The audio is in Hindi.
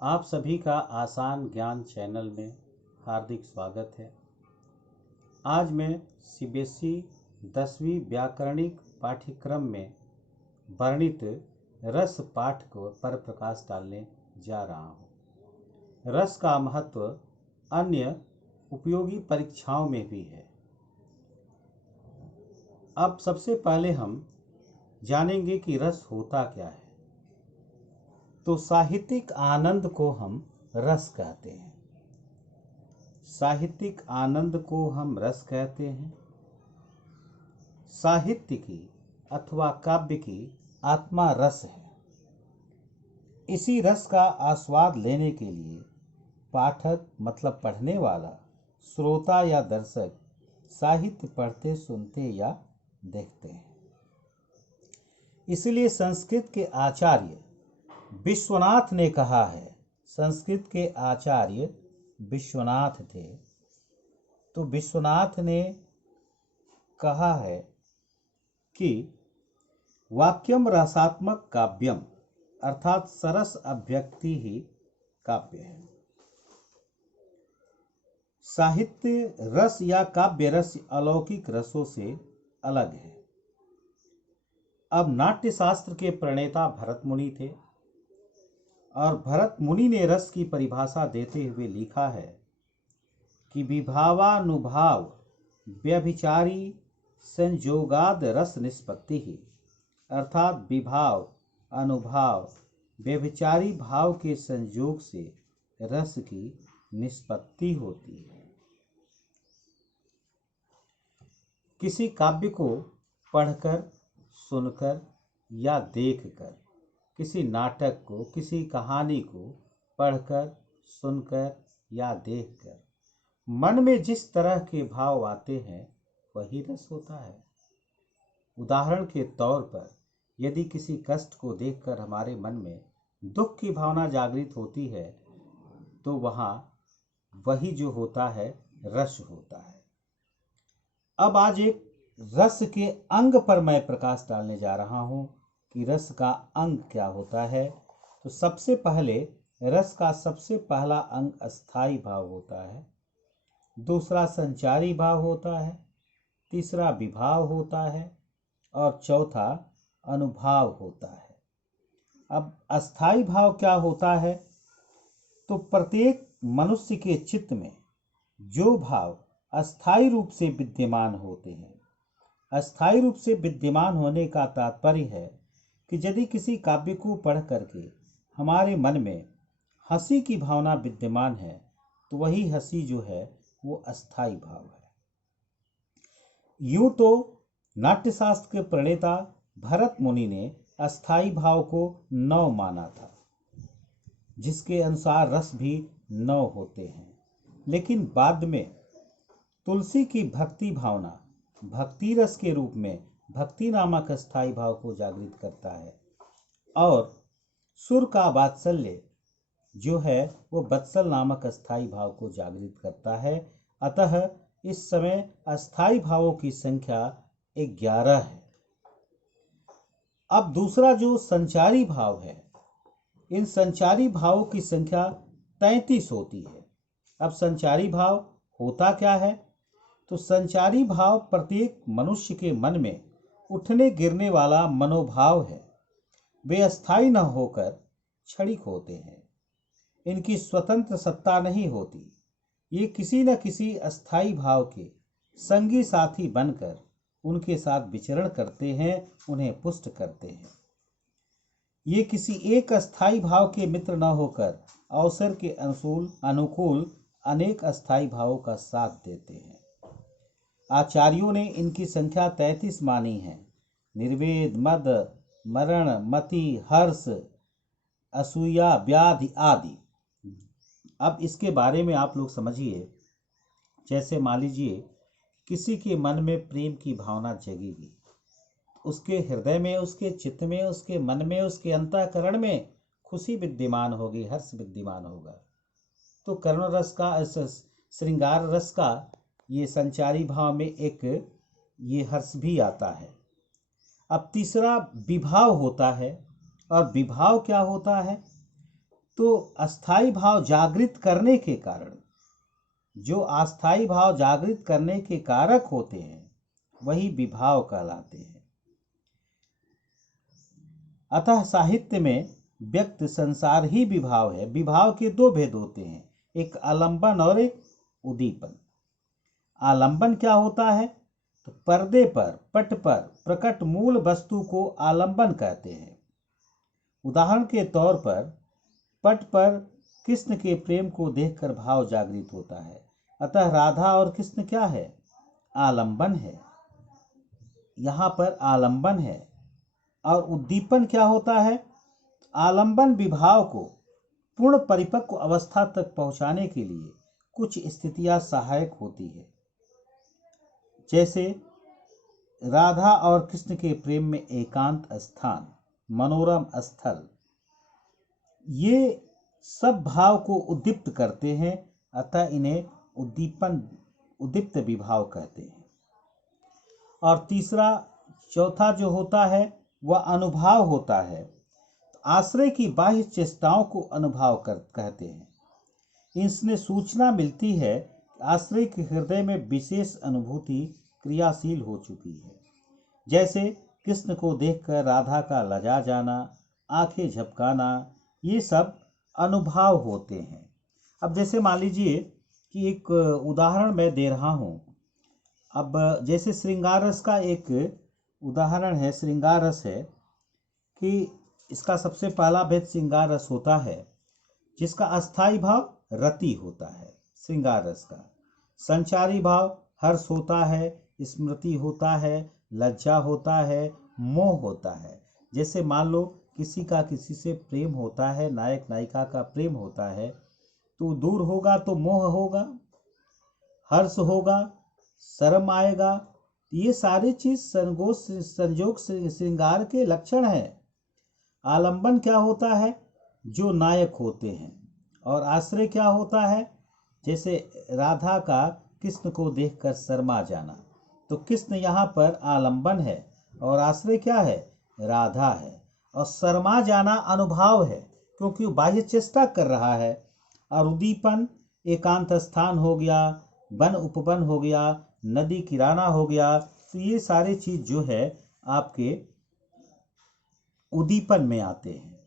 आप सभी का आसान ज्ञान चैनल में हार्दिक स्वागत है। आज मैं सीबीएसई 10वीं व्याकरणिक पाठ्यक्रम में वर्णित रस पाठ पर प्रकाश डालने जा रहा हूँ। रस का महत्व अन्य उपयोगी परीक्षाओं में भी है। अब सबसे पहले हम जानेंगे कि रस होता क्या है। तो साहित्यिक आनंद को हम रस कहते हैं। साहित्यिक आनंद को हम रस कहते हैं। साहित्य की अथवा काव्य की आत्मा रस है। इसी रस का आस्वाद लेने के लिए पाठक मतलब पढ़ने वाला, श्रोता या दर्शक साहित्य पढ़ते, सुनते या देखते हैं। इसलिए संस्कृत के आचार्य विश्वनाथ ने कहा है, संस्कृत के आचार्य विश्वनाथ थे, तो विश्वनाथ ने कहा है कि वाक्यम रसात्मक काव्यम, अर्थात सरस अभिव्यक्ति ही काव्य है। साहित्य रस या काव्य रस अलौकिक रसों से अलग है। अब नाट्य शास्त्र के प्रणेता भरत मुनि थे और भरत मुनि ने रस की परिभाषा देते हुए लिखा है कि विभावानुभाव व्यभिचारी संयोगाद रस निष्पत्ति ही, अर्थात विभाव अनुभाव व्यभिचारी भाव के संयोग से रस की निष्पत्ति होती है। किसी काव्य को पढ़कर, सुनकर या देखकर, किसी नाटक को, किसी कहानी को पढ़कर, सुनकर या देखकर मन में जिस तरह के भाव आते हैं वही रस होता है। उदाहरण के तौर पर यदि किसी कष्ट को देखकर हमारे मन में दुख की भावना जागृत होती है तो वहाँ वही जो होता है रस होता है। अब आज एक रस के अंग पर मैं प्रकाश डालने जा रहा हूँ कि रस का अंग क्या होता है। तो सबसे पहले रस का सबसे पहला अंग अस्थाई भाव होता है, दूसरा संचारी भाव होता है, तीसरा विभाव होता है और चौथा अनुभाव होता है। अब अस्थाई भाव क्या होता है? तो प्रत्येक मनुष्य के चित्त में जो भाव अस्थाई रूप से विद्यमान होते हैं। अस्थाई रूप से विद्यमान होने का तात्पर्य है कि यदि किसी काव्य को पढ़ करके हमारे मन में हंसी की भावना विद्यमान है तो वही हंसी जो है वो अस्थाई भाव है। यूं तो नाट्यशास्त्र के प्रणेता भरत मुनि ने अस्थाई भाव को 9 माना था, जिसके अनुसार रस भी 9 होते हैं। लेकिन बाद में तुलसी की भक्ति भावना भक्ति रस के रूप में भक्ति नामक अस्थाई भाव को जागृत करता है और सुर का वात्सल्य जो है वो वत्सल नामक अस्थाई भाव को जागृत करता है। अतः इस समय अस्थाई भावों की संख्या 11 है। अब दूसरा जो संचारी भाव है, इन संचारी भावों की संख्या 33 होती है। अब संचारी भाव होता क्या है? तो संचारी भाव प्रत्येक मनुष्य के मन में उठने गिरने वाला मनोभाव है। वे अस्थाई न होकर क्षणिक होते हैं। इनकी स्वतंत्र सत्ता नहीं होती। ये किसी न किसी अस्थाई भाव के संगी साथी बनकर उनके साथ विचरण करते हैं, उन्हें पुष्ट करते हैं। ये किसी एक अस्थाई भाव के मित्र न होकर अवसर के अनुकूल अनेक अस्थाई भावों का साथ देते हैं। आचार्यों ने इनकी संख्या 33 मानी है। निर्वेद, मद, मरण, मति, हर्ष, असूया, व्याधि आदि। अब इसके बारे में आप लोग समझिए। जैसे मान लीजिए किसी के मन में प्रेम की भावना जगेगी, उसके हृदय में, उसके चित्त में, उसके मन में, उसके अंतःकरण में खुशी विद्यमान होगी, हर्ष विद्यमान होगा। तो करुण रस का, श्रृंगार रस का ये संचारी भाव में एक ये हर्ष भी आता है। अब तीसरा विभाव होता है। और विभाव क्या होता है? तो अस्थाई भाव जागृत करने के कारण, जो अस्थाई भाव जागृत करने के कारक होते हैं वही विभाव कहलाते हैं। अतः साहित्य में व्यक्त संसार ही विभाव है। विभाव के दो भेद होते हैं, एक आलंबन और एक उद्दीपन। आलंबन क्या होता है? तो पर्दे पर, पट पर प्रकट मूल वस्तु को आलंबन कहते हैं। उदाहरण के तौर पर पट पर कृष्ण के प्रेम को देखकर भाव जागृत होता है, अतः राधा और कृष्ण क्या है? आलंबन है। यहाँ पर आलंबन है। और उद्दीपन क्या होता है? आलंबन विभाव को पूर्ण परिपक्व अवस्था तक पहुंचाने के लिए कुछ स्थितियां सहायक होती है। जैसे राधा और कृष्ण के प्रेम में एकांत स्थान, मनोरम स्थल, ये सब भाव को उद्दीप्त करते हैं, अतः इन्हें उद्दीप्त विभाव कहते हैं। और चौथा जो होता है वह अनुभाव होता है। आश्रय की बाह्य चेष्टाओं को अनुभाव कहते हैं। इसमें सूचना मिलती है कि आश्रय के हृदय में विशेष अनुभूति क्रियाशील हो चुकी है। जैसे कृष्ण को देखकर राधा का लजा जाना, आंखें झपकाना, ये सब अनुभाव होते हैं। अब जैसे मान लीजिए कि एक उदाहरण मैं दे रहा हूँ। अब जैसे श्रृंगार रस का एक उदाहरण है, श्रृंगार रस है कि इसका सबसे पहला भेद श्रृंगार रस होता है जिसका अस्थाई भाव रति होता है। श्रृंगार रस का संचारी भाव हर्ष होता है, स्मृति होता है, लज्जा होता है, मोह होता है। जैसे मान लो किसी का किसी से प्रेम होता है, नायक नायिका का प्रेम होता है, तो दूर होगा तो मोह होगा, हर्ष होगा, शर्म आएगा। ये सारी चीज संयोग श्रृंगार के लक्षण है। आलंबन क्या होता है? जो नायक होते हैं। और आश्रय क्या होता है? जैसे राधा का कृष्ण को देखकर शर्मा जाना, तो कृष्ण यहाँ पर आलंबन है और आश्रय क्या है? राधा है। और शर्मा जाना अनुभव है क्योंकि वो बाह्य चेष्टा कर रहा है। और उद्दीपन एकांत स्थान हो गया, वन उपवन हो गया, नदी किराना हो गया। तो ये सारी चीज जो है आपके उद्दीपन में आते हैं।